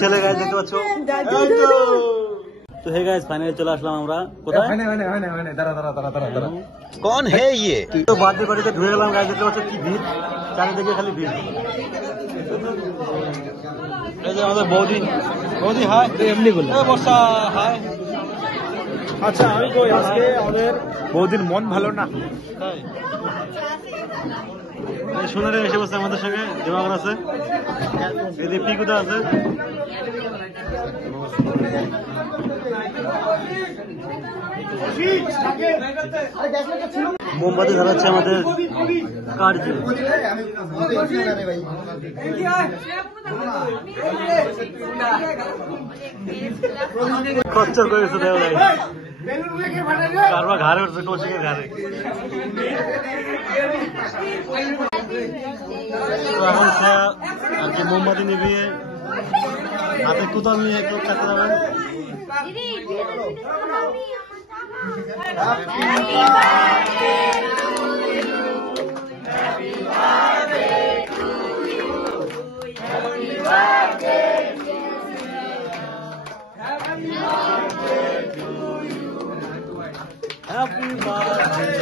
ছেলে গায়ে দেখতে পাচ্ছ। তো হে গাইস ফাইনালি চলে আসলাম আমরা কোথায়? কোন হে ইয়ে? তো বার্থডে পার্টিতে ঢুকে গেলাম গাইস, দেখতে পাচ্ছ কি ভিড়, চারিদিকে খালি ভিড়। এই যে আমাদের বৌদি, বৌদি হাই। এমনি বলে বর্ষা হাই। আচ্ছা আমি কই, আজকে আমাদের বৌদির মন ভালো না। সোনারে এসে বসে আমাদের সঙ্গে, দিমাগর আছে, এদিকে পিকুদা আছে। মোমবাতি ধরাচ্ছে আমাদের কার্যে। খরচর করেছে দেওয়া যায়, কারবার ঘাড়ে উঠছে, কৌশিকের ঘাড়ে। এখন সে আর কি মোমবাতি নিভিয়ে হাতে কোথাও নিয়ে একটু খেতে যাবেন। Happy birthday.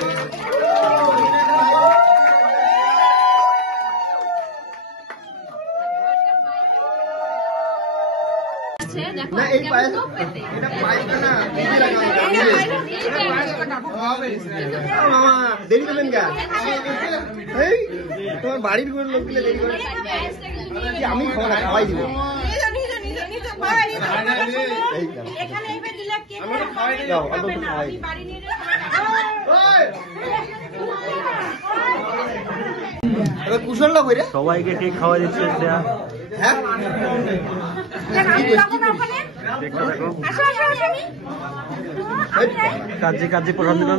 না এই পায়েস, এটা পায়েস না, মামা দেরি করলেন কেন? এই তোমার বাড়ির লোক গুলো দেরি করে, আমি খাওয়াই দিব। কুশল করে সবাইকে কেক খাওয়া দিচ্ছে। হ্যাঁ কাজে কাজে প্রধান দিলাম।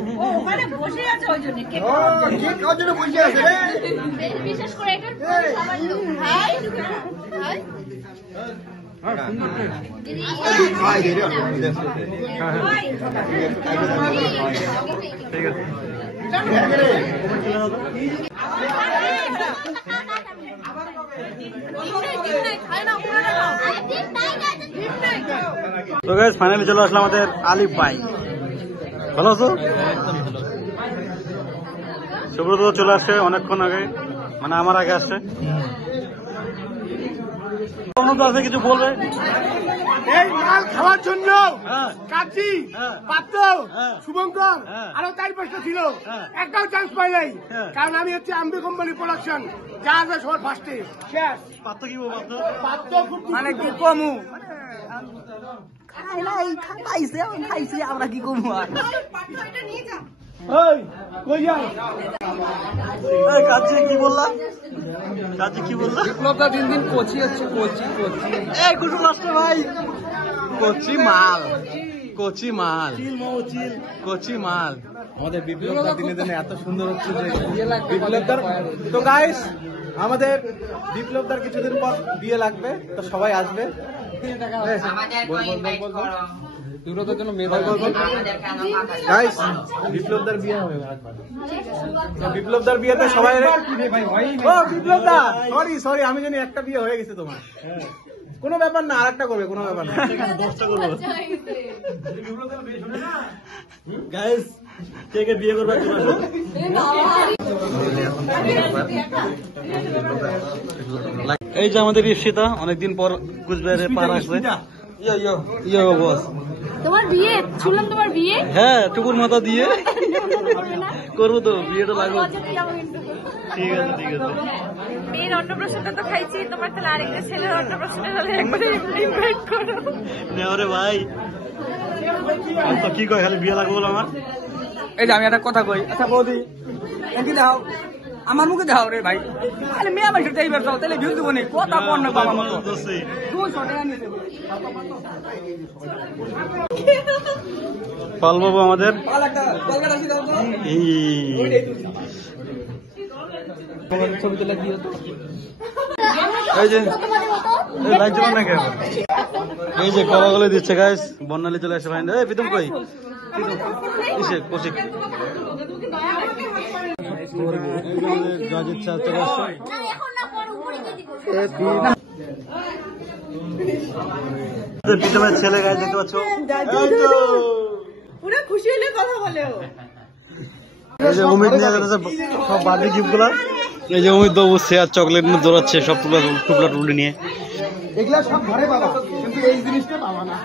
বিশেষ করে ঠিক আছে। তো গাইস ফাইনালি চলে আসলাম আমাদের আলিফ ভাই। ভালো আছো? সুব্রত চলে আসছে অনেকক্ষণ আগে, মানে আমার আগে আসছে। আছে কিছু বলবে? এই মাল খাওয়ার জন্য কাজী, পাত্র, শুভঙ্কর আরো 4-5টা ছিল, একটাও চান্স পাই নাই। কারণ আমি হচ্ছে আম্বে কোম্পানি প্রোডাকশন, যা আছে সবার ফার্স্টে শেষ। পাত্র কি বলবো? পাত্র মানে কি কমু, খাইছে আমরা কি কমু আর কই যাই কাজে কি বললাম? কাজে কি বললাম? বিপ্লবটা দিন দিন কোচি হচ্ছে, কোচি কোচি। এই কুটু লাস্টে ভাই কোচি মাল, কোচি মাল, কোচি মাল। আমাদের বিপ্লবটা দিনে দিনে এত সুন্দর হচ্ছে যে বিপ্লবদার। তো গাইস আমাদের বিপ্লবদার কিছুদিন পর বিয়ে লাগবে, তো সবাই আসবে। গাইস বিপ্লবদার বিয়ে হবে, বিপ্লবদার বিয়েতে সবাই। ও বিপ্লবদা সরি আমি জানি একটা বিয়ে হয়ে গেছে তোমার, কোনো ব্যাপার না, আরেকটা করবে, কোনো ব্যাপার না। গাইস কে কে বিয়ে করবে? এই যে আমাদের ঈপ্সিতা অনেকদিন পর কুচবিহারে পার আসবে। বস তোমার বিয়ে শুনলাম, তোমার বিয়ে? হ্যাঁ টুকুর মাথা দিয়ে করবো তো, বিয়েটা লাগবে। ঠিক আছে ঠিক আছে। মেয়ের অন্নপ্রাশনটা তো খাইছি, তোমার তাহলে আরেকটা ছেলের অন্নপ্রাশনে একবারে ইনভাইট করো। নেওয়ারে ভাই তো কি কয়, খালি বিয়ে লাগবে বলে আমার। এই যে আমি একটা কথা কই, আচ্ছা বৌদি এটি দাও, আমার মুখে দাও রে ভাই। আরে মেয়ে আমার সেটাই ব্যবসা, তাহলে ভিউ দিব নি, কথা কর না বাবা মতো। 200 টাকা নিতে পাল বাবু আমাদের পাল একটা কলকাতা আসি দাও তো। ছবি তোলা কি হতো? এই যে লাইট জ্বালা না কেন? এই যে কলাগুলো দিচ্ছে গাইস, বর্ণালী চলে আসে ভাই। এই প্রীতম কই? কিসে কৌশিক জজের চাচা প্রীতমের ছেলে গায়ে দেখতে পাচ্ছ পুরো খুশি হলে কথা বলে ও। এই যে অমিত নিয়ে গেছে সব বার্থডে গিফট গুলা এই যে অমিত বাবু সে আর চকলেট নিয়ে দৌড়াচ্ছে সব টুকলা টুকলি নিয়ে এগুলা সব ঘরে পাবা কিন্তু এই জিনিসটা পাবা না